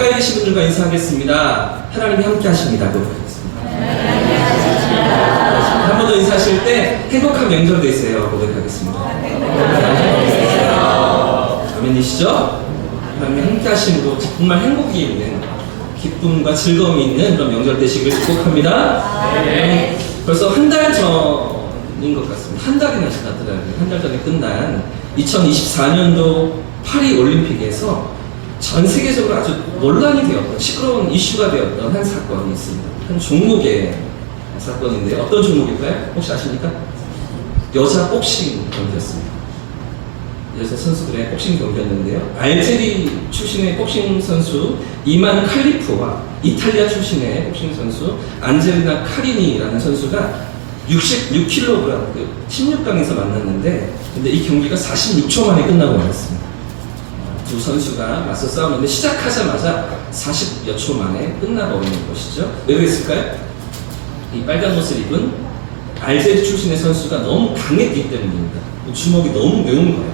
가까이 계신 분들과 인사하겠습니다. 하나님이 함께 하십니다. 고백하겠습니다. 한 번 더 인사하실 때 행복한 명절 되세요. 고백하겠습니다. 아멘이시죠? 하나님이 함께 하심으로 정말 행복이 있는, 기쁨과 즐거움이 있는 그런 명절 되시길 축복합니다. 네. 벌써 한 달 전인 것 같습니다. 한 달이나 지났더라고요. 한 달 전에 끝난 2024년도 파리 올림픽에서 전 세계적으로 아주 논란이 되었던, 시끄러운 이슈가 되었던 한 사건이 있습니다. 한 종목의 사건인데요. 어떤 종목일까요? 혹시 아십니까? 여자 복싱 경기였습니다. 여자 선수들의 복싱 경기였는데요. 알제리 출신의 복싱 선수 이만 칼리프와 이탈리아 출신의 복싱 선수 안젤리나 카리니라는 선수가 66kg, 16강에서 만났는데, 근데 이 경기가 46초 만에 끝나고 말았습니다. 두 선수가 맞서 싸우는데 시작하자마자 40여 초 만에 끝나버리는 것이죠. 왜 그랬을까요? 이 빨간 옷을 입은 알제리 출신의 선수가 너무 강했기 때문입니다. 주먹이 너무 매운 거야.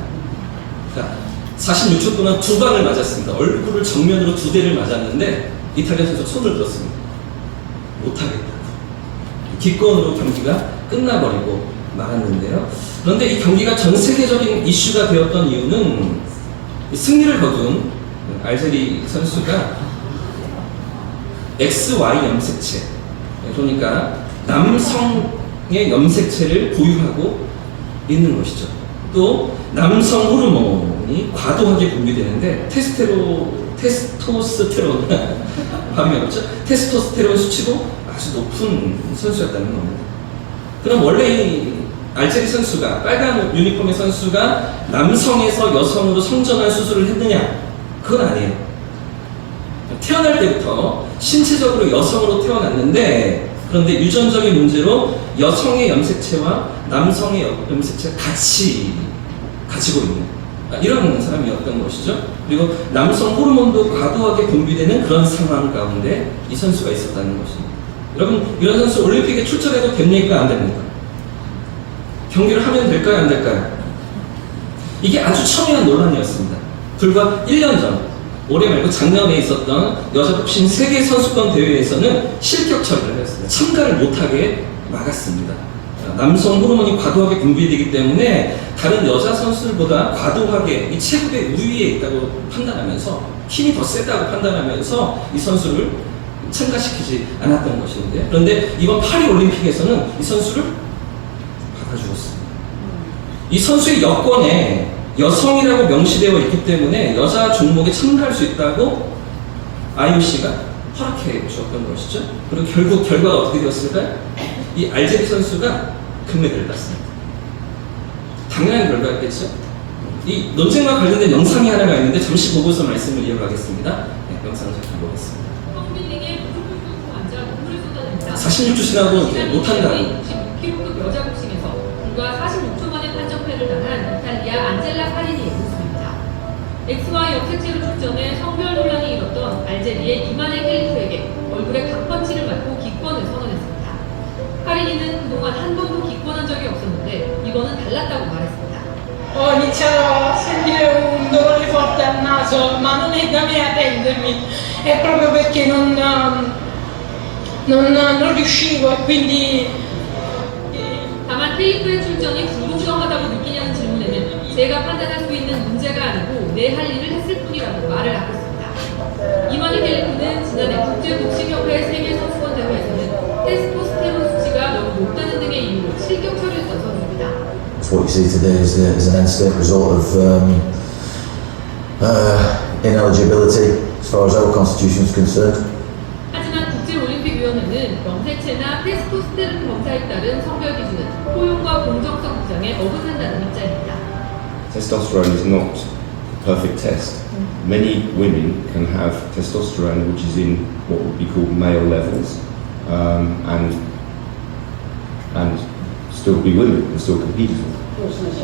그러니까 46초 동안 두 방을 맞았습니다. 얼굴을 정면으로 두 대를 맞았는데 이탈리아 선수가 손을 들었습니다. 못하겠다고. 기권으로 경기가 끝나버리고 말았는데요. 그런데 이 경기가 전 세계적인 이슈가 되었던 이유는 승리를 거둔 알제리 선수가 XY 염색체, 그러니까 남성의 염색체를 보유하고 있는 것이죠. 또 남성 호르몬이 과도하게 분비되는데 테스토스테론 발음이 어렵죠? 테스토스테론 수치도 아주 높은 선수였다는 겁니다. 그럼 원래 이 알제리 선수가, 빨간 유니폼의 선수가 남성에서 여성으로 성전환 수술을 했느냐? 그건 아니에요. 태어날 때부터 신체적으로 여성으로 태어났는데, 그런데 유전적인 문제로 여성의 염색체와 남성의 염색체가 같이 가지고 있는 이런 사람이었던 것이죠. 그리고 남성 호르몬도 과도하게 분비되는 그런 상황 가운데 이 선수가 있었다는 것입니다. 여러분, 이런 선수 올림픽에 출전해도 됩니까? 안 됩니까? 경기를 하면 될까요? 안 될까요? 이게 아주 첨예한 논란이었습니다. 불과 1년 전, 올해 말고 작년에 있었던 여자 복싱 세계 선수권 대회에서는 실격 처리를 했습니다. 참가를 못하게 막았습니다. 남성 호르몬이 과도하게 분비되기 때문에 다른 여자 선수들보다 과도하게 이 체급의 우위에 있다고 판단하면서, 힘이 더 세다고 판단하면서 이 선수를 참가시키지 않았던 것인데, 그런데 이번 파리 올림픽에서는 이 선수를 받아주었습니다. 이 선수의 여권에 여성이라고 명시되어 있기 때문에 여자 종목에 참가할 수 있다고 IOC가 허락해 주었던 것이죠. 그리고 결국 결과가 어떻게 되었을까요? 이 알제리 선수가 금메달을 땄습니다. 당연한 결과였겠죠. 이 논쟁과 관련된 영상이 하나가 있는데 잠시 보고서 말씀을 이어가겠습니다. 네, 영상을 잠깐 보겠습니다. 46주 지나도 못한다는 96kg 여자 복싱에서 불과 46초 만에 판정패를 당한 이탈리아 안젤라 카리니의 모습입니다. XY 염색체로 출전해 성별 논란이 일었던 알제리의 이만의 헬리프에게 얼굴에 각펀치를 맞고 기권을 선언했습니다. 카리니는 그동안 한 번도 기권한 적이 없었는데 이번은 달랐다고 말했습니다. Ho iniziato a sentire un dolore forte al naso, ma non è da me a rendermi, è proprio perché non riuscivo e quindi 다만 헬리프의 출전이 불공정하다고 느끼냐는 질문에는 제가 판단할 수 있는 문제가 아니고 내 할 일을 했을 뿐이라고 말을 하고 있습니다. 이만희 헬리프는 지난해 국제복싱협회 세계선수권 대회에서는 테스토스테론 수치가 너무 높다는 등의 이유로 실격 처리했던 선수입니다. What you see today is an end-state result of ineligibility as far as our constitution is concerned. 하지만 국제올림픽위원회는 염색체나 테스토스테론 검사에 따른 성별 기준은 포용과 공정성 부장에 어긋난다는 입장입니다. Testosterone is not a perfect test. Many women can have testosterone which is in what would be called male levels and still be women and still compete as well.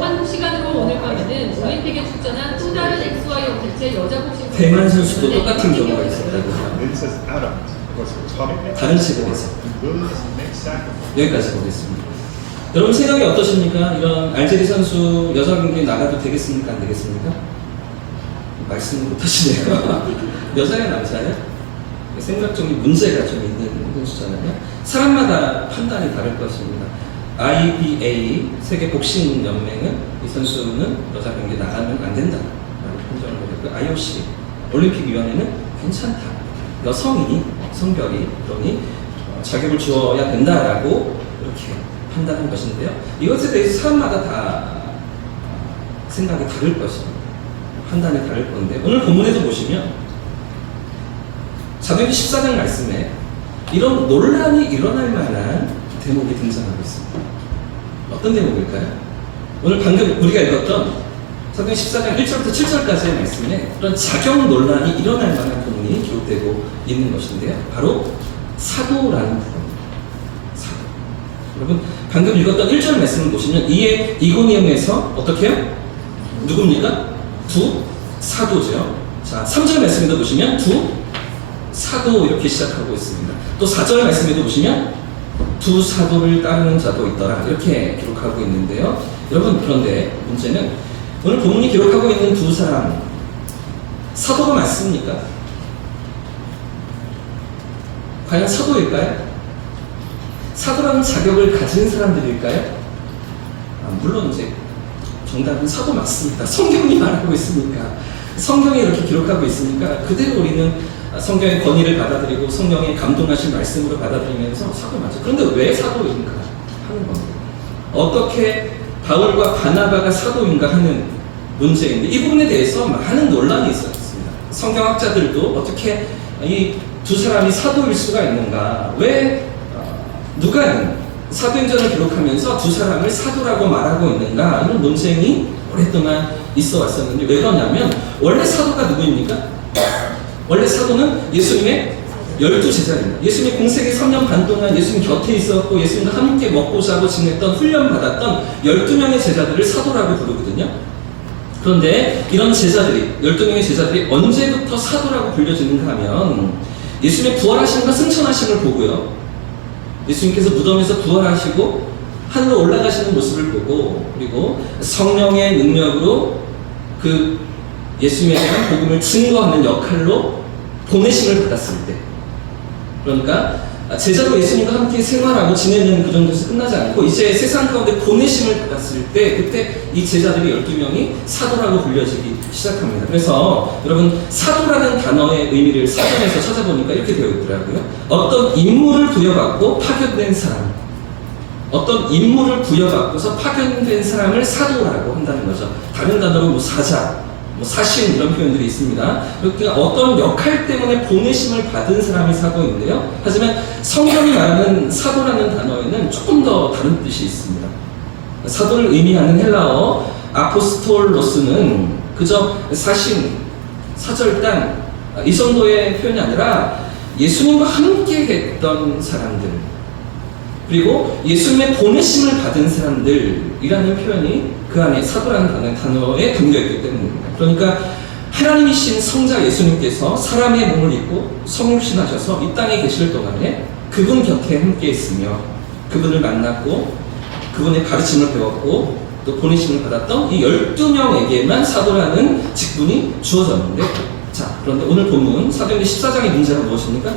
한국 시간으로 오늘 밤에는 올림픽에 출전한 또 다른 XY 염색체 여자 복싱 대만 선수도 똑같은 경우가 있었다고 다른 체급에서. 여기까지 보겠습니다. 여러분 생각이 어떠십니까? 이런 알제리 선수 여자 경기에 나가도 되겠습니까? 안 되겠습니까? 말씀을 못 하시네요. 여자야 남자야? 생물학적인 문제가 좀 있는 선수잖아요. 사람마다 판단이 다를 것입니다. IBA 세계 복싱 연맹은 이 선수는 여자 경기 나가면 안 된다라고 판정을 내렸고, IOC 올림픽 위원회는 괜찮다. 여성이 성별이 그러니 자격을 주어야 된다라고 이렇게 판단한 것인데요. 이것에 대해서 사람마다 다 생각이 다를 것입니다. 판단이 다를 건데, 오늘 본문에도 보시면 사도행전 14장 말씀에 이런 논란이 일어날 만한 대목이 등장하고 있습니다. 어떤 대목일까요? 오늘 방금 우리가 읽었던 사도행전 14장 1절부터 7절까지의 말씀에 그런 자격 논란이 일어날 만한 부분이 기록되고 있는 것인데요. 바로 사도라는 부분입니다. 사도. 여러분, 방금 읽었던 1절 말씀을 보시면 이에 이고니움에서 어떻게 해요? 누굽니까? 두 사도죠. 자, 3절 말씀에도 보시면 두 사도 이렇게 시작하고 있습니다. 또 4절 말씀에도 보시면 두 사도를 따르는 자도 있더라 이렇게 기록하고 있는데요. 여러분, 그런데 문제는 오늘 본문이 기록하고 있는 두 사람 사도가 맞습니까? 과연 사도일까요? 사도라는 자격을 가진 사람들일까요? 물론 이제 정답은 사도 맞습니다. 성경이 말하고 있으니까, 성경이 이렇게 기록하고 있으니까 그대로 우리는 성경의 권위를 받아들이고 성령의 감동하신 말씀으로 받아들이면서 사도 맞죠. 그런데 왜 사도인가 하는 겁니다. 어떻게 바울과 바나바가 사도인가 하는 문제인데, 이 부분에 대해서 많은 논란이 있었습니다. 성경학자들도 어떻게 이 두 사람이 사도일 수가 있는가, 왜 누가는 사도행전을 기록하면서 두 사람을 사도라고 말하고 있는가, 이런 논쟁이 오랫동안 있어 왔었는데, 왜 그러냐면 원래 사도가 누구입니까? 원래 사도는 예수님의 12제자입니다. 예수님이 공생의 3년 반 동안 예수님 곁에 있었고 예수님과 함께 먹고 자고 지냈던, 훈련받았던 12명의 제자들을 사도라고 부르거든요. 그런데 이런 제자들이, 12명의 제자들이 언제부터 사도라고 불려지는가 하면 예수님의 부활하심과 승천하심을 보고요, 예수님께서 무덤에서 부활하시고 하늘로 올라가시는 모습을 보고, 그리고 성령의 능력으로 그 예수님에 대한 복음을 증거하는 역할로 보내심을 받았을 때, 그러니까 제자로 예수님과 함께 생활하고 지내는 그 정도에서 끝나지 않고 이제 세상 가운데 보내심을 받았을 때, 그때 이 제자들이 12명이 사도라고 불려지기 시작합니다. 그래서 여러분, 사도라는 단어의 의미를 사전에서 찾아보니까 이렇게 되어 있더라고요. 어떤 임무를 부여받고 파견된 사람, 어떤 임무를 부여받고서 파견된 사람을 사도라고 한다는 거죠. 다른 단어로 뭐 사자, 사신, 이런 표현들이 있습니다. 그러니까 어떤 역할 때문에 보내심을 받은 사람이 사도인데요. 하지만 성경이 말하는 사도라는 단어에는 조금 더 다른 뜻이 있습니다. 사도를 의미하는 헬라어 아포스톨로스는 그저 사신, 사절단, 이 정도의 표현이 아니라 예수님과 함께 했던 사람들, 그리고 예수님의 보내심을 받은 사람들이라는 표현이 그 안에 사도라는 단어에 담겨있기 때문입니다. 그러니까 하나님이신 성자 예수님께서 사람의 몸을 입고 성육신하셔서 이 땅에 계실 동안에 그분 곁에 함께 있으며 그분을 만났고 그분의 가르침을 배웠고 또 보내심을 받았던 이 12명에게만 사도라는 직분이 주어졌는데, 자, 그런데 오늘 본문 사도행전 14장의 문제가 무엇입니까?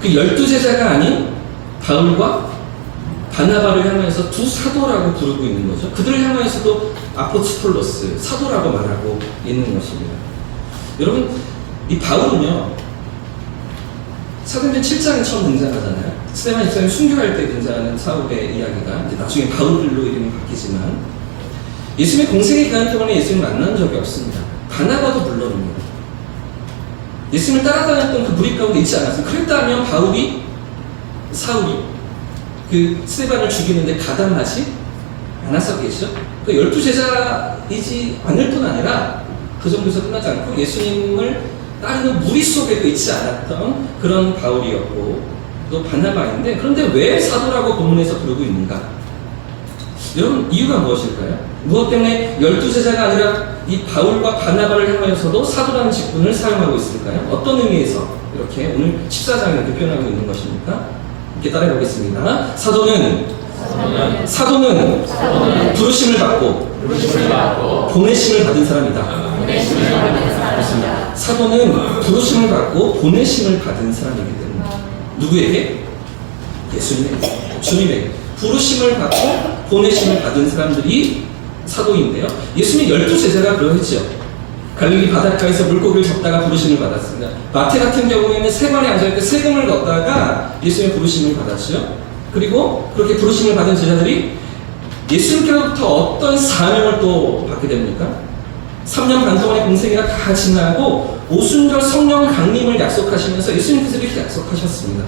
그 12제자가 아닌 바울과 바나바를 향해서 두 사도라고 부르고 있는 거죠. 그들을 향해서도 아포스톨로스, 사도라고 말하고 있는 것입니다. 여러분, 이 바울은요, 사도행전 7장에 처음 등장하잖아요. 스데반 집사님 순교할 때 등장하는 사울의 이야기가 이제 나중에 바울로 이름이 바뀌지만, 예수님의 공생의 기간 동안에 예수님을 만난 적이 없습니다. 바나바도 물론입니다. 예수님을 따라다녔던 그 무리 가운데 있지 않았어요. 그랬다면 사울이 그 스데반을 죽이는데 가담하지 않았었겠죠? 그 12제자이지 않을 뿐 아니라 그 정도에서 끝나지 않고 예수님을 따르는 무리 속에도 있지 않았던 그런 바울이었고 또 바나바인데, 그런데 왜 사도라고 본문에서 부르고 있는가? 여러분, 이유가 무엇일까요? 무엇 때문에 12제자가 아니라 이 바울과 바나바를 향하여서도 사도라는 직분을 사용하고 있을까요? 어떤 의미에서 이렇게 오늘 14장에 이렇게 표현하고 있는 것입니까? 이렇게 따라해보겠습니다. 사도는 사도는 부르심을 받고 보내심을 받은 사람이다. 그렇습니다. 사도는 부르심을 받고 보내심을 받은 사람이기 때문에 누구에게? 예수님에게, 주님에게 부르심을 받고 보내심을 받은 사람들이 사도인데요. 예수님의 12제자가 그러했죠. 갈릴리 바닷가에서 물고기를 잡다가 부르심을 받았습니다. 마태 같은 경우에는 세관에 앉아있을 때 세금을 걷다가 예수님의 부르심을 받았죠. 그리고 그렇게 부르심을 받은 제자들이 예수님께로부터 어떤 사명을 또 받게 됩니까? 3년 반 동안의 공생이가 다 지나고 오순절 성령 강림을 약속하시면서 예수님께서 이렇게 약속하셨습니다.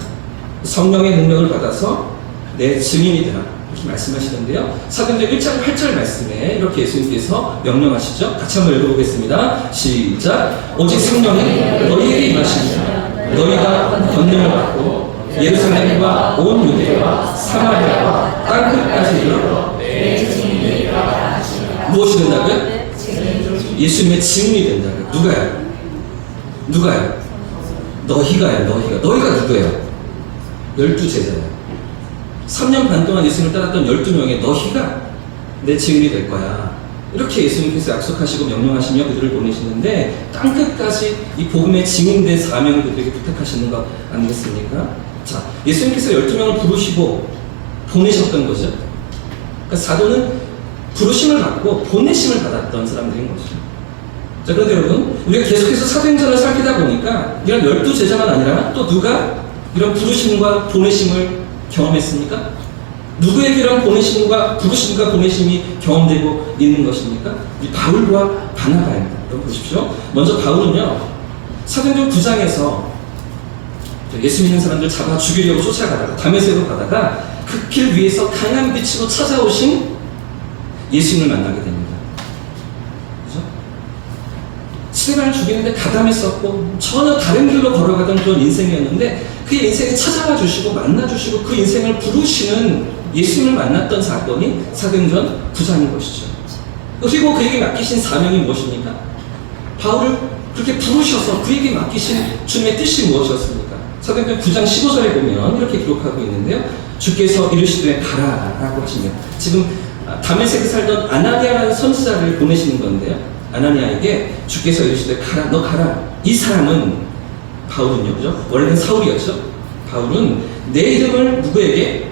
성령의 능력을 받아서 내 증인이 되라 이렇게 말씀하시는데요. 사도행전 1장 8절 말씀에 이렇게 예수님께서 명령하시죠. 같이 한번 읽어보겠습니다. 시작. 오직 성령이 너희에게 임하시니라. 너희가 권능을 받고 예루살렘과 온 유대와 사마리아와 땅끝까지 이르러 무엇이 된다고요? 예수님의 증인이 된다고요. 누가요? 누가요? 너희가 누구예요? 12제자예요. 3년 반 동안 예수님을 따랐던 12명의 너희가 내 증인이 될 거야. 이렇게 예수님께서 약속하시고 명령하시며 그들을 보내시는데 땅끝까지 이 복음의 증인된 사명을 그들에게 부탁하시는 것 아니겠습니까? 자, 예수님께서 12명을 부르시고 보내셨던 거죠. 그러니까 사도는 부르심을 받고 보내심을 받았던 사람들인 거죠. 자, 그런데 여러분, 우리가 계속해서 사도행전을 살피다 보니까 이런 12제자만 아니라 또 누가 이런 부르심과 보내심을 경험했습니까? 누구에게 이런 보내심과 부르심과 보내심이 경험되고 있는 것입니까? 이 바울과 바나바입니다. 여러분 보십시오. 먼저 바울은요, 사도행전 9장에서 예수 믿는 사람들 잡아 죽이려고 쫓아가다가 다메섹으로 가다가 그 길 위에서 강한 빛으로 찾아오신 예수님을 만나게 됩니다. 그죠? 스데반을 죽이는데 가담했었고 전혀 다른 길로 걸어가던 그런 인생이었는데 그 인생에 찾아와 주시고 만나 주시고 그 인생을 부르시는 예수님을 만났던 사건이 사도행전 9장인 것이죠. 그리고 그에게 맡기신 사명이 무엇입니까? 바울을 그렇게 부르셔서 그에게 맡기신 주님의 뜻이 무엇이었습니까? 사도행전 9장 15절에 보면 이렇게 기록하고 있는데요. 주께서 이르시되 가라라고 하시면 지금 다메섹에 살던 아나니아라는 선지자를 보내시는 건데요. 아나니아에게 주께서 이르시되 가라, 너 가라. 이 사람은 바울은요, 그죠? 원래는 사울이었죠. 바울은 내 이름을 누구에게?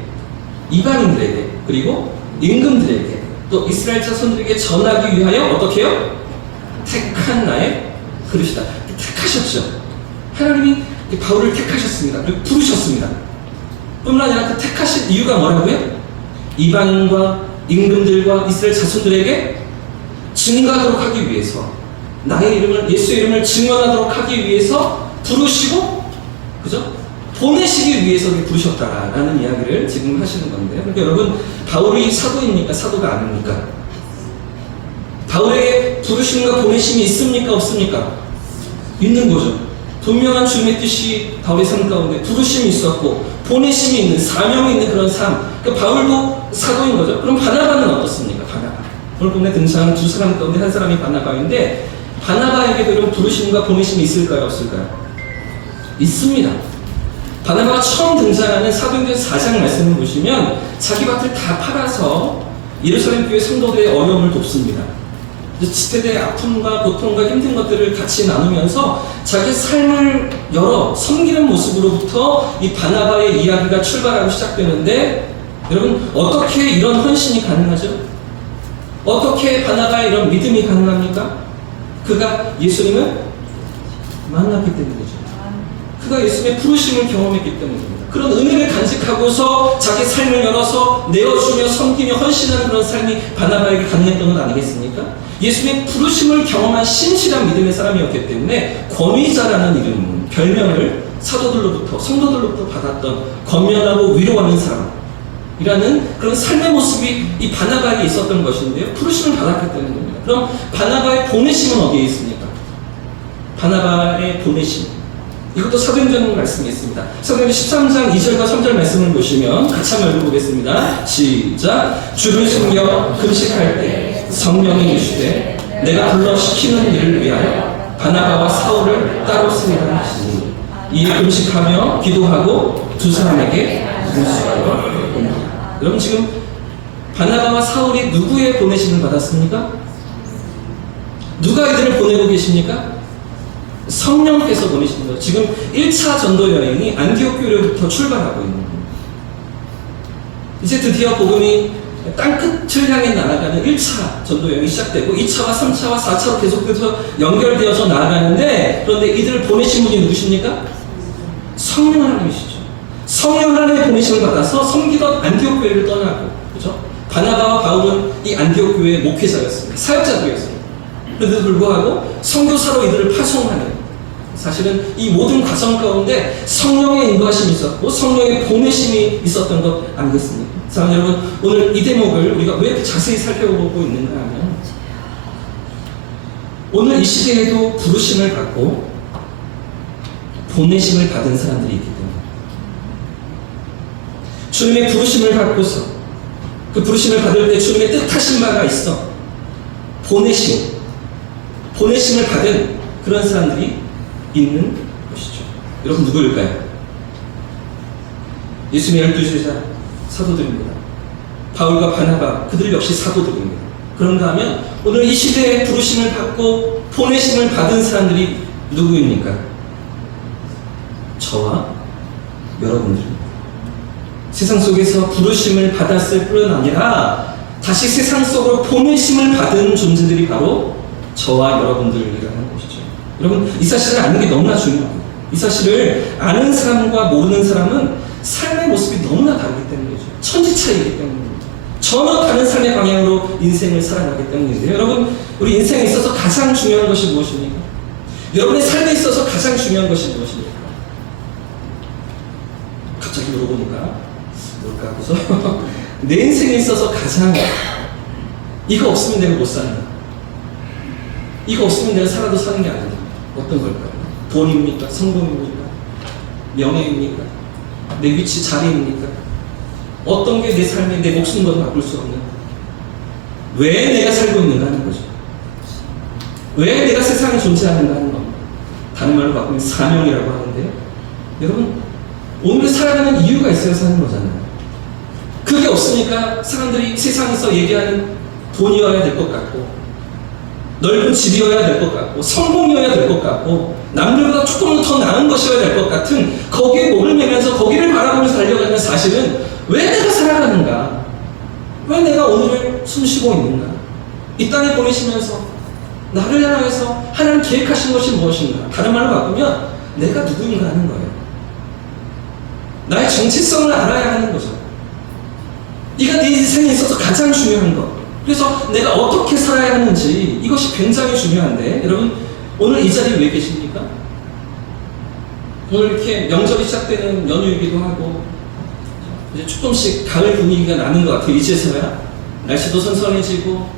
이방인들에게 그리고 임금들에게 또 이스라엘 자손들에게 전하기 위하여 어떻게 해요? 택한 나의 그릇이다. 택하셨죠. 하나님이 바울을 택하셨습니다. 그리고 부르셨습니다. 뿐만 아니라 그 택하신 이유가 뭐라고요? 이방인과 임금들과 이스라엘 자손들에게 증거하도록 하기 위해서 나의 이름을, 예수의 이름을 증언하도록 하기 위해서 부르시고, 그죠? 보내시기 위해서 부르셨다라는 이야기를 지금 하시는 건데요. 그러니까 여러분, 바울이 사도입니까? 사도가 아닙니까? 바울에게 부르심과 보내심이 있습니까? 없습니까? 있는 거죠. 분명한 주님의 뜻이 바울의 삶 가운데 부르심이 있었고 보내심이 있는, 사명이 있는 그런 삶. 그러니까 바울도 사도인 거죠. 그럼 바나바는 어떻습니까? 바나바. 오늘 본문에 등장한 두 사람 가운데 한 사람이 바나바인데 바나바에게도 이런 부르심과 보내심이 있을까요? 없을까요? 있습니다. 바나바가 처음 등장하는 사도행전 4장 말씀을 보시면 자기 밭을 다 팔아서 예루살렘 교회 성도들의 어려움을 돕습니다. 지체대의 아픔과 고통과 힘든 것들을 같이 나누면서 자기 삶을 열어 섬기는 모습으로부터 이 바나바의 이야기가 출발하고 시작되는데 여러분, 어떻게 이런 헌신이 가능하죠? 어떻게 바나바의 이런 믿음이 가능합니까? 그가 예수님을 만났기 때문이죠. 그가 예수님의 부르심을 경험했기 때문입니다. 그런 은혜를 간직하고서 자기 삶을 열어서 내어주며 섬기며 헌신하는 그런 삶이 바나바에게 가능했던 건 아니겠습니까? 예수님의 부르심을 경험한 신실한 믿음의 사람이었기 때문에 권위자라는 이름, 별명을 사도들로부터, 성도들로부터 받았던 건면하고 위로하는 사람이라는 그런 삶의 모습이 이 바나바에게 있었던 것인데요. 부르심을 받았기 때문입니다. 그럼 바나바의 보내심은 어디에 있습니까? 바나바의 보내심. 이것도 사도행전 말씀이 있습니다. 사도행전 13장 2절과 3절 말씀을 보시면 같이 한번 읽어보겠습니다. 시작. 주를 숨겨 금식할 때 성령이 이르시되 내가 불러 시키는 일을 위하여 바나바와 사울을 따로 쓰리라 하시니 이에 금식하며 기도하고 두 사람에게 문수하여 옵니다. 여러분 지금 바나바와 사울이 누구의 보내심을 받았습니까? 누가 이들을 보내고 계십니까? 성령께서 보내신 거예요. 지금 1차 전도 여행이 안디옥 교회로부터 출발하고 있는 거예요. 이제 드디어 복음이 땅끝을 향해 나아가는 1차 전도 여행이 시작되고 2차와 3차와 4차로 계속해서 연결되어서 나아가는데, 그런데 이들을 보내신 분이 누구십니까? 성령 하나님이시죠. 성령 하나님의 보내심을 받아서 섬기던 안디옥 교회를 떠나고, 그죠? 바나바와 바울은 이 안디옥 교회의 목회자였습니다. 사역자들이었습니다. 그런데도 불구하고 선교사로 이들을 파송하는, 사실은 이 모든 과정 가운데 성령의 인도하심이 있었고 성령의 보내심이 있었던 것 아니겠습니까? 사랑하는 여러분, 오늘 이 대목을 우리가 왜 이렇게 자세히 살펴보고 있는가 하면, 오늘 이 시대에도 부르심을 받고 보내심을 받은 사람들이 있기 때문에, 주님의 부르심을 받고서 그 부르심을 받을 때 주님의 뜻하신 바가 있어 보내심을 받은 그런 사람들이 있는 것이죠. 여러분 누구일까요? 예수님의 12제자 사도들입니다. 바울과 바나바, 그들 역시 사도들입니다. 그런가 하면 오늘 이 시대에 부르심을 받고 보내심을 받은 사람들이 누구입니까? 저와 여러분들입니다. 세상 속에서 부르심을 받았을 뿐 아니라 다시 세상 속으로 보내심을 받은 존재들이 바로 저와 여러분들이라는 것이죠. 여러분, 이 사실을 아는 게 너무나 중요합니다. 이 사실을 아는 사람과 모르는 사람은 삶의 모습이 너무나 다르기 때문이죠. 천지 차이이기 때문입니다. 전혀 다른 삶의 방향으로 인생을 살아가기 때문인데요. 여러분, 우리 인생에 있어서 가장 중요한 것이 무엇입니까? 여러분의 삶에 있어서 가장 중요한 것이 무엇입니까? 갑자기 물어보니까 뭘까 하고서 내 인생에 있어서 가장, 이거 없으면 내가 못 산다, 이거 없으면 내가 살아도 사는 게 아니다. 어떤 걸까요? 돈입니까? 성공입니까? 명예입니까? 내 위치, 자리입니까? 어떤 게 내 삶에 내 목숨과도 바꿀 수 없는, 왜 내가 살고 있는가 하는 거죠. 왜 내가 세상에 존재하는가 하는 겁니다. 다른 말로 바꾸면 사명이라고 하는데요. 여러분, 오늘 살아가는 이유가 있어야 사는 거잖아요. 그게 없으니까 사람들이 세상에서 얘기하는 돈이어야 될 것 같고, 넓은 집이어야 될 것 같고, 성공이어야 될 것 같고, 남들보다 조금 더 나은 것이어야 될 것 같은, 거기에 목을 매면서 거기를 바라보면서 달려가는, 사실은 왜 내가 살아가는가? 왜 내가 오늘을 숨쉬고 있는가? 이 땅에 보내시면서 나를 향해서 하나님 계획하신 것이 무엇인가? 다른 말로 바꾸면 내가 누구인가 하는 거예요. 나의 정체성을 알아야 하는 거죠. 네가 네 인생에 있어서 가장 중요한 것. 그래서 내가 어떻게 살아야 하는지, 이것이 굉장히 중요한데, 여러분 오늘 이 자리에 왜 계십니까? 오늘 이렇게 명절이 시작되는 연휴이기도 하고 이제 조금씩 가을 분위기가 나는 것 같아요. 이제서야 날씨도 선선해지고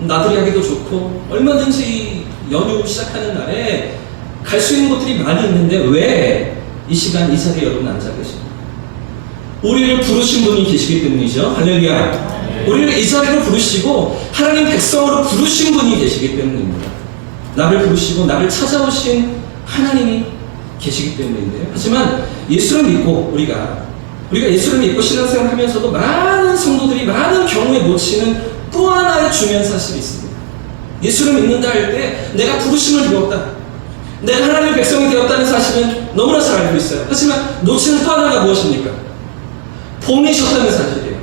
나들이 하기도 좋고, 얼마든지 이 연휴 시작하는 날에 갈 수 있는 곳들이 많이 있는데 왜 이 시간 이 자리에 여러분 앉아 계십니까? 우리를 부르신 분이 계시기 때문이죠. 할렐루야. 우리를 이 자리로 부르시고 하나님 백성으로 부르신 분이 계시기 때문입니다. 나를 부르시고 나를 찾아오신 하나님이 계시기 때문인데요. 하지만 예수를 믿고 우리가 예수를 믿고 신앙생활을 하면서도 많은 성도들이 많은 경우에 놓치는 또 하나의 중요한 사실이 있습니다. 예수를 믿는다 할 때 내가 부르심을 배웠다, 내가 하나님의 백성이 되었다는 사실은 너무나 잘 알고 있어요. 하지만 놓치는 또 하나가 무엇입니까? 보내셨다는 사실이에요.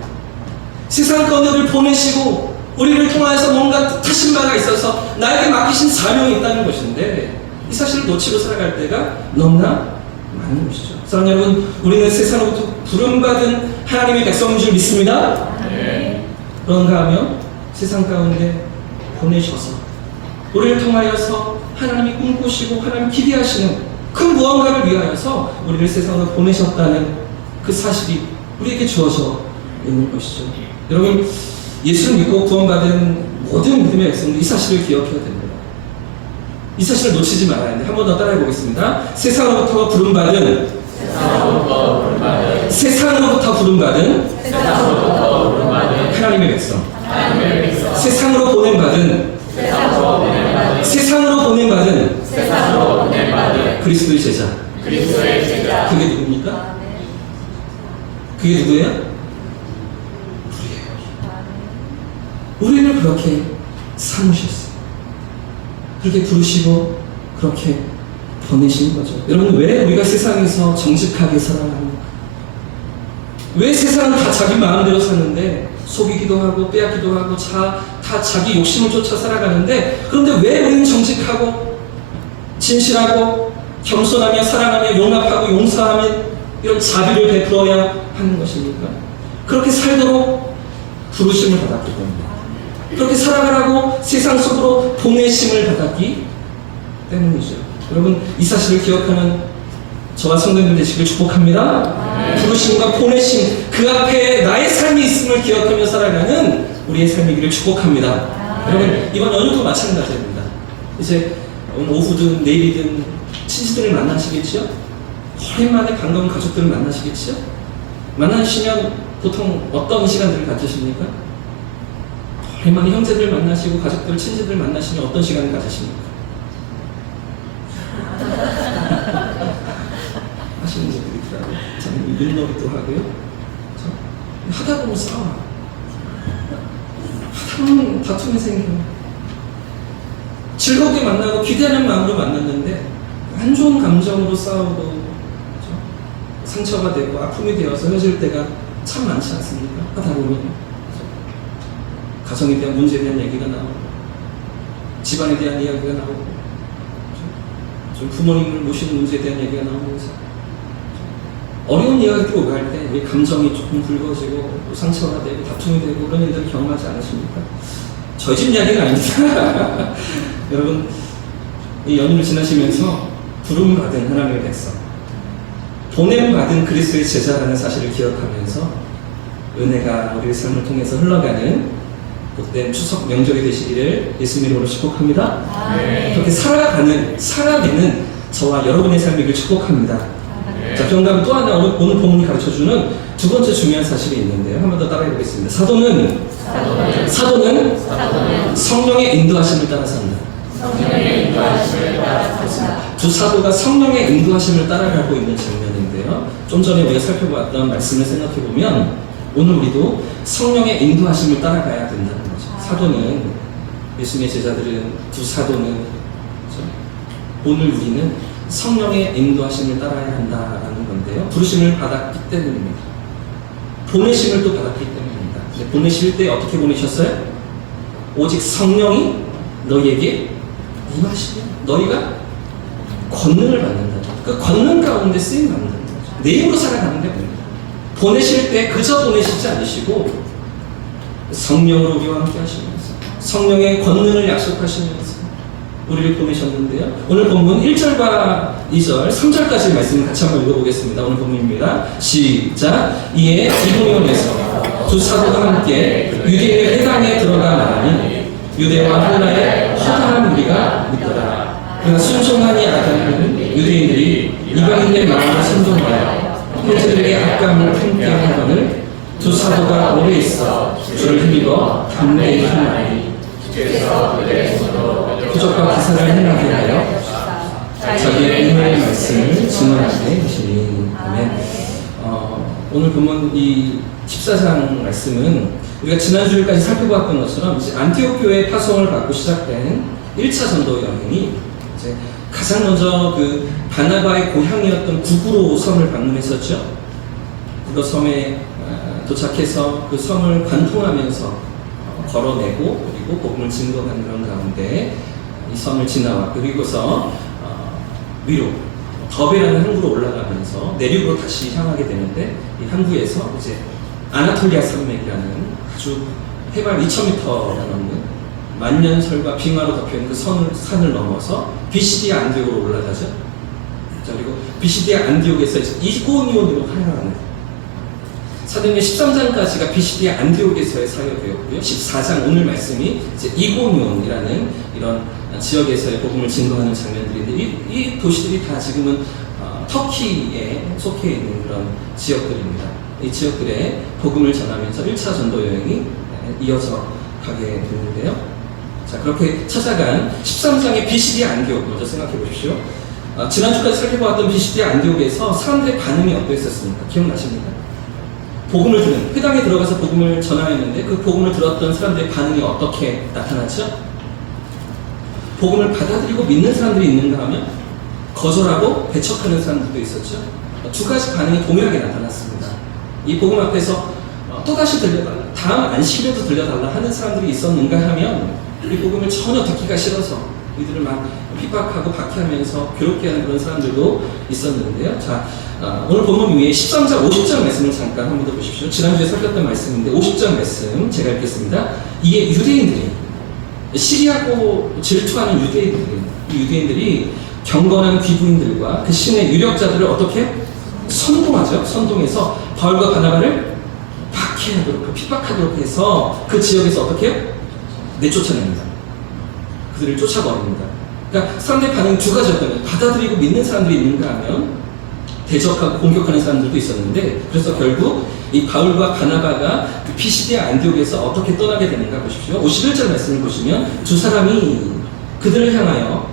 세상 가운데를 보내시고 우리를 통하여서 뭔가 뜻하신 바가 있어서 나에게 맡기신 사명이 있다는 것인데, 이 사실을 놓치고 살아갈 때가 너무나 많은 것이죠. 사랑하는 여러분, 우리는 세상으로부터 부름받은 하나님의 백성인 줄 믿습니다. 그런가 하면 세상 가운데 보내셔서 우리를 통하여서 하나님이 꿈꾸시고 하나님 기대하시는 큰 무언가를 위하여서 우리를 세상으로 보내셨다는 그 사실이 우리에게 주어져 있는 것이죠. 여러분, 예수를 믿고 구원받은 모든 믿음의 백성들, 이 사실을 기억해야 됩니다. 이 사실을 놓치지 말아야 하는데, 한 번 더 따라해 보겠습니다. 세상으로부터 부름받은 하나님의 백성, 세상으로 보냄받은 그리스도의 제자. 그게 누굽니까? 그게 누구예요? 우리를 그렇게 삼으셨어요. 그렇게 부르시고 그렇게 보내신 거죠. 여러분, 왜 우리가 세상에서 정직하게 살아갑니까? 왜 세상은 다 자기 마음대로 사는데 속이기도 하고 빼앗기도 하고 다 자기 욕심을 쫓아 살아가는데, 그런데 왜 우리는 정직하고 진실하고 겸손하며 사랑하며 용납하고 용서하며 이런 자비를 베풀어야 하는 것입니까? 그렇게 살도록 부르심을 받았기 때문에, 그렇게 살아가라고 세상 속으로 보내심을 받았기 때문이죠. 여러분, 이 사실을 기억하는 저와 성도님들 되시길 축복합니다. 부르심과 보내심, 그 앞에 나의 삶이 있음을 기억하며 살아가는 우리의 삶이기를 축복합니다. 여러분, 이번 연휴도 마찬가지입니다. 이제 오늘 오후든 내일이든 친지들을 만나시겠죠? 오랜만에 반가운 가족들을 만나시겠죠? 만나시면 보통 어떤 시간들을 가지십니까? 오랜만에 형제들 만나시고 가족들, 친지들 만나시면 어떤 시간을 가지십니까? 하시는 분들이 있더라고요. 저는 윷놀이도 하고요. 하다 보면 싸워요. 하다 보면 다툼이 생겨요. 즐겁게 만나고 기대하는 마음으로 만났는데 안 좋은 감정으로 싸우고, 그렇죠? 상처가 되고 아픔이 되어서 헤어질 때가 참 많지 않습니까? 하다 보면, 그렇죠? 가정에 대한 문제에 대한 얘기가 나오고, 집안에 대한 이야기가 나오고, 그렇죠? 좀 부모님을 모시는 문제에 대한 얘기가 나오면서 어려운 이야기들이 오고 할 때 감정이 조금 붉어지고 상처가 되고 다툼이 되고 그런 일들을 경험하지 않으십니까? 저희 집 이야기는 아닙니다. 여러분, 이 연휴를 지나시면서 부름받은 하나님의 백성, 보냄받은 그리스도의 제자라는 사실을 기억하면서 은혜가 우리의 삶을 통해서 흘러가는 복된 추석 명절이 되시기를 예수님 이름으로 축복합니다. 그렇게 살아내는 저와 여러분의 삶이길 축복합니다. 자, 그런가 또 하나 오늘 본문이 가르쳐주는 두 번째 중요한 사실이 있는데요. 한 번 더 따라해 보겠습니다. 사도는 성령의 인도하심을 따라 산다. 두 사도가 성령의 인도하심을 따라가고 있는 장면인데요. 좀 전에 우리가 살펴봤던 말씀을 생각해 보면 오늘 우리도 성령의 인도하심을 따라가야 된다는 거죠. 사도는, 예수님의 제자들은, 두 사도는, 그렇죠? 오늘 우리는 성령의 인도하심을 따라야 한다는 건데요. 부르심을 받았기 때문입니다. 보내심을 또 받았기 때문입니다. 근데 보내실 때 어떻게 보내셨어요? 오직 성령이 너희에게 임하시면 너희가 권능을 받는다. 그 권능 가운데 쓰임 받는다. 내 힘으로 살아가는 게 아닙니다. 보내실 때 그저 보내시지 않으시고 성령으로 우리와 함께 하시면서 성령의 권능을 약속하시면서 우리를 보내셨는데요. 오늘 본문 1절과 2절, 3절까지 말씀을 같이 한번 읽어보겠습니다. 오늘 본문입니다. 시작. 이에 이고니온에서 두 사도가 함께 유대인의 회당에 들어가 말하니 유대와 헬라의 허다한 무리가 믿더라. 그러나 순종하니 아다는 유대인들이 이방인의 마음을 선동하여 형제들에게 악감을 품게 하거늘 두 사도가 오래 있어 주를 힘입어 담대히 힘하니 표적과 기사를 행하게 하여 자기의 은혜의 말씀을 증언하게 되시니. 아멘. 오늘 보면 이 14장 말씀은 우리가 지난주일까지 살펴봤던 것처럼 이제 안티옥 교회 파송을 받고 시작된 1차 전도 여행이 이제 가장 먼저 그 바나바의 고향이었던 구구로 섬을 방문했었죠. 구구 섬에 도착해서 그 섬을 관통하면서 걸어내고 그리고 복음을 증거하는 그런 가운데 이 섬을 지나와 그리고서 위로 더베라는 항구로 올라가면서 내륙으로 다시 향하게 되는데 이 항구에서 이제 아나톨리아 산맥이라는 아주 해발 2,000m가 넘는 만년설과 빙하로 덮여있는 그 산을 넘어서 비시디아 안디옥으로 올라가죠. 자, 그리고 비시디아 안디옥에서 이제 이고니온으로 향하는 사도행전 13장까지가 비시디아 안디옥에서의 사역이었고요. 14장 오늘 말씀이 이제 이고니온이라는 이런 지역에서의 복음을 증거하는 장면들인데 이 도시들이 다 지금은 터키에 속해 있는 그런 지역들입니다. 이 지역들에 복음을 전하면서 1차 전도 여행이 이어져 가게 되는데요. 자, 그렇게 찾아간 13장의 비시디아 안디옥 먼저 생각해 보십시오. 지난주까지 살펴보았던 비시디아 안디옥에서 사람들의 반응이 어떠했었습니까? 기억나십니까? 복음을 들은, 회당에 들어가서 복음을 전하였는데 그 복음을 들었던 사람들의 반응이 어떻게 나타났죠? 복음을 받아들이고 믿는 사람들이 있는가 하면 거절하고 배척하는 사람들도 있었죠. 두 가지 반응이 동일하게 나타났습니다. 이 복음 앞에서 또다시 들려달라, 다음 안식일에도 들려달라 하는 사람들이 있었는가 하면 이 복음을 전혀 듣기가 싫어서 이들을 막 핍박하고 박해하면서 괴롭게 하는 그런 사람들도 있었는데요. 자, 오늘 본문 위에 13장, 50장 말씀을 잠깐 한번 더 보십시오. 지난주에 살폈던 말씀인데 50장 말씀 제가 읽겠습니다. 이게 유대인들이, 시기하고 질투하는 유대인들이 경건한 귀부인들과 그 신의 유력자들을 어떻게 선동하죠. 선동해서 바울과 바나바를 박해하도록, 핍박하도록 해서 그 지역에서 어떻게 내쫓아냅니다. 그들을 쫓아버립니다. 그러니까 사람들의 반응이 두 가지였던 거예요. 받아들이고 믿는 사람들이 있는가 하면 대적하고 공격하는 사람들도 있었는데, 그래서 결국 이 바울과 바나바가 피시디아 안디옥에서 어떻게 떠나게 되는가 보십시오. 51절 말씀을 보시면 두 사람이 그들을 향하여,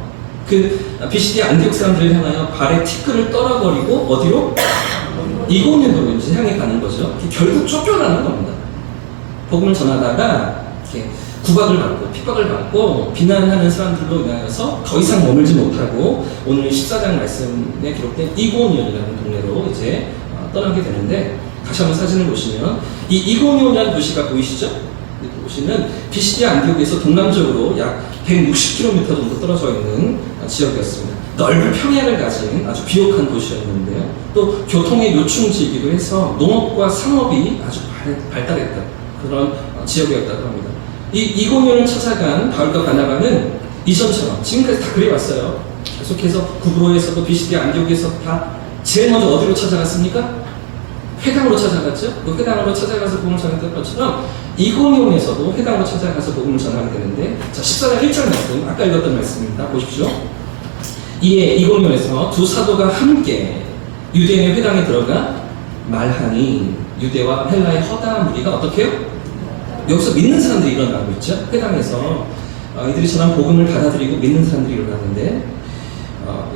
그 피시디아 안디옥 사람들을 향하여 발에 티끌을 떨어버리고 어디로? 이고니온으로 이제 향해 가는 거죠. 결국 쫓겨나는 겁니다. 복음을 전하다가 이렇게 구박을 받고 핍박을 받고 비난하는 사람들로 인하여서 더 이상 머물지 못하고 오늘 14장 말씀에 기록된 이고니온이라는 동네로 이제 떠나게 되는데, 다시 한번 사진을 보시면 이 이고니온이라는 도시가 보이시죠? 보시면 피시디아 안디옥에서 동남쪽으로 약 160km 정도 떨어져 있는 지역이었습니다. 넓은 평야를 가진 아주 비옥한 도시였는데요. 또 교통의 요충지이기도 해서 농업과 상업이 아주 발달했던 그런 지역이었다고 합니다. 이 이고니온을 찾아간 바울과 바나바는 이전처럼 지금까지 다 그래왔어요. 계속해서 구브로에서도 피시디아 안디옥에서 다 제일 먼저 어디로 찾아갔습니까? 회당으로 찾아갔죠. 그 회당으로 찾아가서 복음을 전했던 것처럼 이고니온에서도 회당으로 찾아가서 복음을 전하게 되는데, 자, 14장 1절 말씀, 아까 읽었던 말씀입니다. 보십시오. 이에 이고니온에서 두 사도가 함께 유대인의 회당에 들어가 말하니, 유대와 헬라의 허다한 무리가 어떻게 해요? 여기서 믿는 사람들이 일어나고 있죠. 회당에서 이들이 전한 복음을 받아들이고 믿는 사람들이 일어나는데,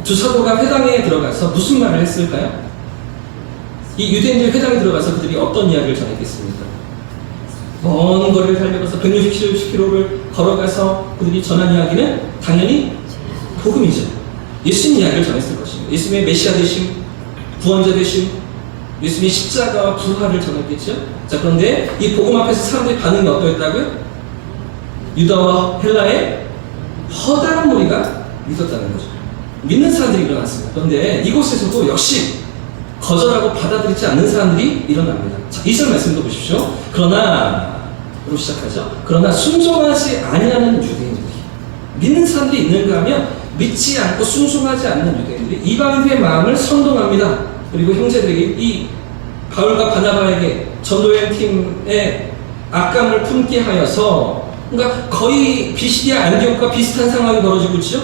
두 사도가 회당에 들어가서 무슨 말을 했을까요? 이 유대인들 회당에 들어가서 그들이 어떤 이야기를 전했겠습니까? 먼 거리를 달려가서 160km를 걸어가서 그들이 전한 이야기는 당연히 복음이죠. 예수님 이야기를 전했을 것입니다. 예수님의 메시아 되심, 구원자 되심, 예수님의 십자가와 부활을 전했겠죠. 자, 그런데 이 복음 앞에서 사람들의 반응이 어떠했다고요? 유다와 헬라의 허다한 무리가 믿었다는 거죠. 믿는 사람들이 일어났습니다. 그런데 이곳에서도 역시 거절하고 받아들이지 않는 사람들이 일어납니다. 자, 2절 말씀도 보십시오. 그러나, 로 시작하죠. 그러나 순종하지 아니하는 유대인들이, 믿는 사람들이 있는가 하면 믿지 않고 순종하지 않는 유대인들이 이방인들의 마음을 선동합니다. 그리고 형제들에게 이 바울과 바나바에게 전도여행 팀의 악감을 품게 하여서, 그러니까 거의 피시디아 안디옥과 비슷한 상황이 벌어지고 있죠.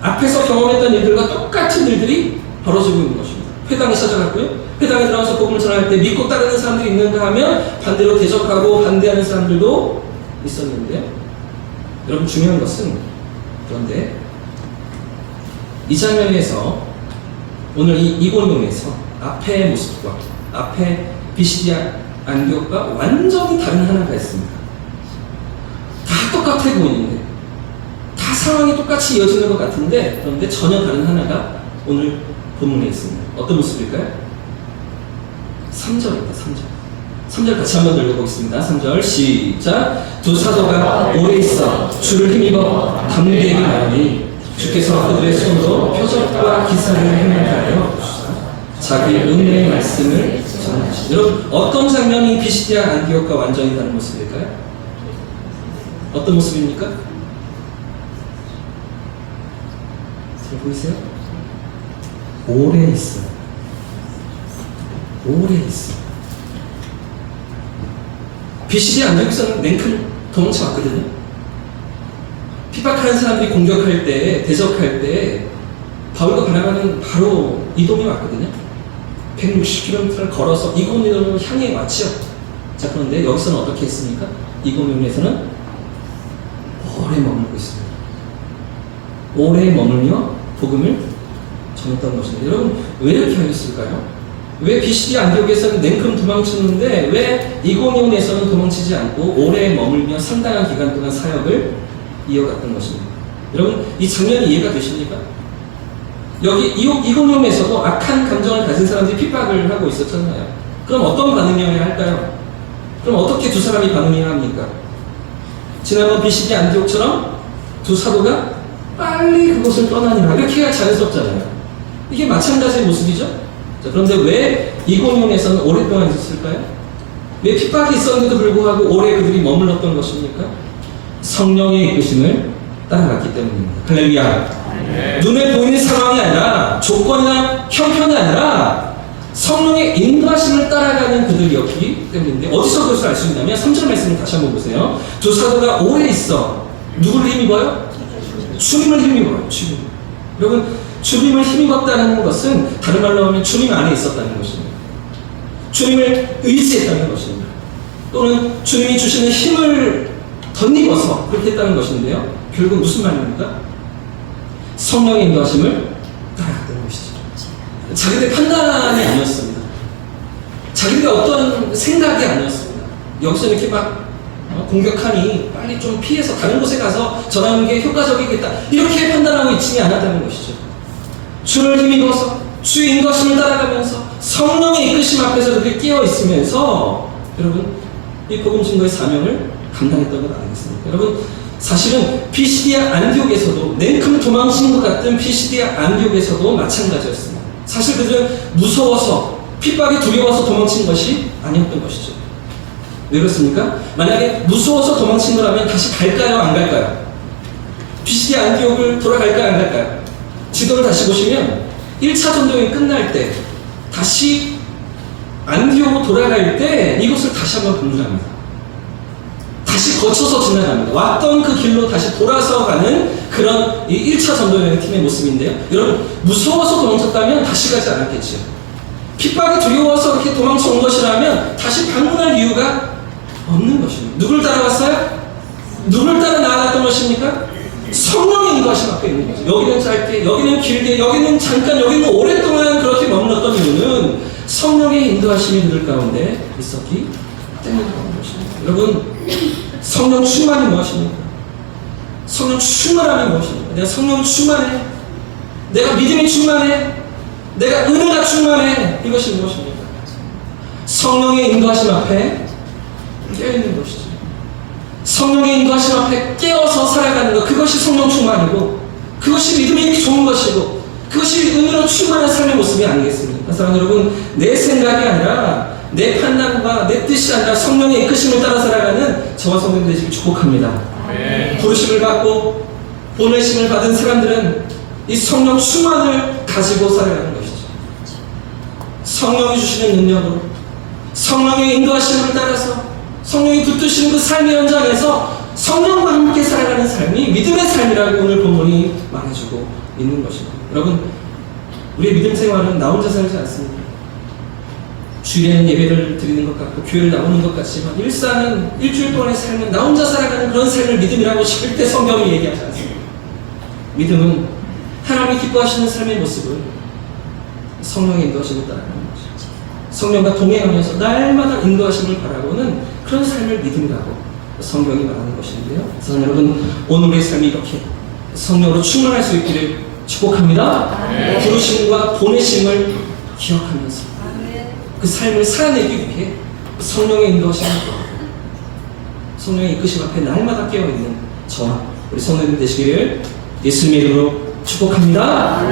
앞에서 경험했던 일들과 똑같은 일들이 벌어지고 있는 것입니다. 회당에 찾아갔고요. 회당에 들어가서 복음을 전할 때 믿고 따르는 사람들이 있는가 하면 반대로 대적하고 반대하는 사람들도 있었는데요. 여러분, 중요한 것은, 그런데 이 장면에서 오늘 이 이고니온에서 앞의 모습과 앞에 피시디아 안디옥과 완전히 다른 하나가 있습니다. 다 똑같아 보이는데, 다 상황이 똑같이 이어지는 것 같은데, 그런데 전혀 다른 하나가 오늘 본문에 있습니다. 어떤 모습일까요? 3절입니다. 3절 같이 한번 읽어보겠습니다. 3절 시작. 두 사도가 오래 있어 주를 힘입어 담대히 말하니 주께서 그들의 손으로 표적과 기사를 행하여 자기 은혜의 말씀을 전하시니. 여러분, 어떤 장면이 피시디아 안디옥과 완전히 다른 모습일까요? 어떤 모습입니까? 잘 보이세요? 오래 있어. 오래 있어. 피시디아 안디옥에서는 냉큼 도망쳐 왔거든요. 핍박하는 사람들이 공격할 때, 대적할 때 바울과 바나바는 바로 이동해 왔거든요. 160km를 걸어서 이고니온으로 향해 왔죠. 자, 그런데 여기서는 어떻게 했습니까? 이고니온에서는 오래 머물고 있습니다. 오래 머물며 복음을 전했던 것입니다. 여러분, 왜 이렇게 하셨을까요? 왜 BCD 안디옥에서는 냉큼 도망쳤는데 왜 이고니온에서는 도망치지 않고 오래 머물며 상당한 기간 동안 사역을 이어갔던 것입니다. 여러분 이 장면이 이해가 되십니까? 여기 이고니온에서도 악한 감정을 가진 사람들이 핍박을 하고 있었잖아요. 그럼 어떤 반응이어야 할까요? 그럼 어떻게 두 사람이 반응해야 합니까? 지난번 BCD 안디옥처럼 두 사도가 빨리 그곳을 떠나니라 이렇게 해야 자연스럽잖아요. 이게 마찬가지의 모습이죠. 자, 그런데 왜 이고니온에서는 오랫동안 있었을까요? 왜 핍박이 있었는데도 불구하고 오래 그들이 머물렀던 것입니까? 성령의 이끄심을 따라갔기 때문입니다. 할렐루야. 눈에 보이는 상황이 아니라 조건이나 형편이 아니라 성령의 인도하심을 따라가는 그들이었기 때문인데 어디서 그것을 알 수 있냐면 3절 말씀을 다시 한번 보세요. 두 사도가 오래 있어 누구를 힘입어요? 주님을 힘입어요. 주님. 여러분 주님을 힘입었다는 것은 다른 말로 하면 주님 안에 있었다는 것입니다. 주님을 의지했다는 것입니다. 또는 주님이 주시는 힘을 덧입어서 그렇게 했다는 것인데요. 결국 무슨 말입니까? 성령의 인도하심을 따라갔다는 것이죠. 자기들의 판단이 아니었습니다. 자기들의 어떤 생각이 아니었습니다. 여기서 이렇게 막 공격하니 빨리 좀 피해서 다른 곳에 가서 전하는 게 효과적이겠다. 이렇게 판단하고 있지 않았다는 것이죠. 주를 힘입어서 주의 인도하심을 따라가면서 성령의 이끄심 앞에서 그렇게 깨어 있으면서 여러분 이 복음 증거의 사명을 감당했던 것 아니겠습니까? 여러분 사실은 피시디아 안디옥에서도 냉큼 도망친 것 같은 피시디아 안디옥에서도 마찬가지였습니다. 사실 그들은 무서워서 핍박이 두려워서 도망친 것이 아니었던 것이죠. 왜 그렇습니까? 만약에 무서워서 도망친 거라면 다시 갈까요? 안 갈까요? 피시디아 안디옥을 돌아갈까요? 안 갈까요? 지도를 다시 보시면 1차 전도여행이 끝날 때 다시 안디옥으로 돌아갈 때 이곳을 다시 한번 방문합니다. 다시 거쳐서 지나갑니다. 왔던 그 길로 다시 돌아서 가는 그런 이 1차 전도여행 팀의 모습인데요. 여러분 무서워서 도망쳤다면 다시 가지 않았겠죠. 핍박이 두려워서 그렇게 도망쳐 온 것이라면 다시 방문할 이유가 없는 것입니다. 누굴 따라갔어요? 누굴 따라 나아갔던 것입니까? 성령의 인도하심 앞에 있는 거죠. 여기는 짧게, 여기는 길게, 여기는 잠깐, 여기는 오랫동안 그렇게 머물렀던 이유는 성령의 인도하심이 그들 가운데 있었기 때문에 그런 것입니다. 여러분 성령 충만이 무엇입니까? 성령 충만함이 무엇입니까? 내가 성령 충만해. 내가 믿음이 충만해. 내가 은혜가 충만해. 이것이 무엇입니까? 성령의 인도하심 앞에 깨어있는 것이죠. 성령의 인도하심 앞에 깨어서 살아가는 것, 그것이 성령 충만이고 그것이 믿음이 좋은 것이고 그것이 은혜로 충만한 삶의 모습이 아니겠습니까? 사랑하는 여러분, 내 생각이 아니라 내 판단과 내 뜻이 아니라 성령의 이끄심을 따라 살아가는 저와 성령 되시길 축복합니다. 부르심을 받고 보내심을 받은 사람들은 이 성령 충만을 가지고 살아가는 것이죠. 성령이 주시는 능력으로 성령의 인도하심을 따라서 성령이 붙드시는 그 삶의 현장에서 성령과 함께 살아가는 삶이 믿음의 삶이라고 오늘 본문이 말해주고 있는 것입니다. 여러분, 우리의 믿음 생활은 나 혼자 살지 않습니다. 주일에는 예배를 드리는 것 같고 교회를 나오는 것 같지만 일상은 일주일 동안의 삶은 나 혼자 살아가는 그런 삶을 믿음이라고 절대 성경이 얘기하지 않습니다. 믿음은 하나님이 기뻐하시는 삶의 모습을 성령의 인도하심을 따라가는 것이죠. 성령과 동행하면서 날마다 인도하심을 바라보는 그런 삶을 믿음이라고 성경이 말하는 것인데요. 그래서 여러분, 오늘의 삶이 이렇게 성령으로 충만할 수 있기를 축복합니다. 부르심과 보내심을 기억하면서 그 삶을 살아내기 위해 성령의 인도하심을 성령의 이끄심 앞에 날마다 깨어있는 저와 우리 성도님 되시기를 예수님의 이름으로 축복합니다.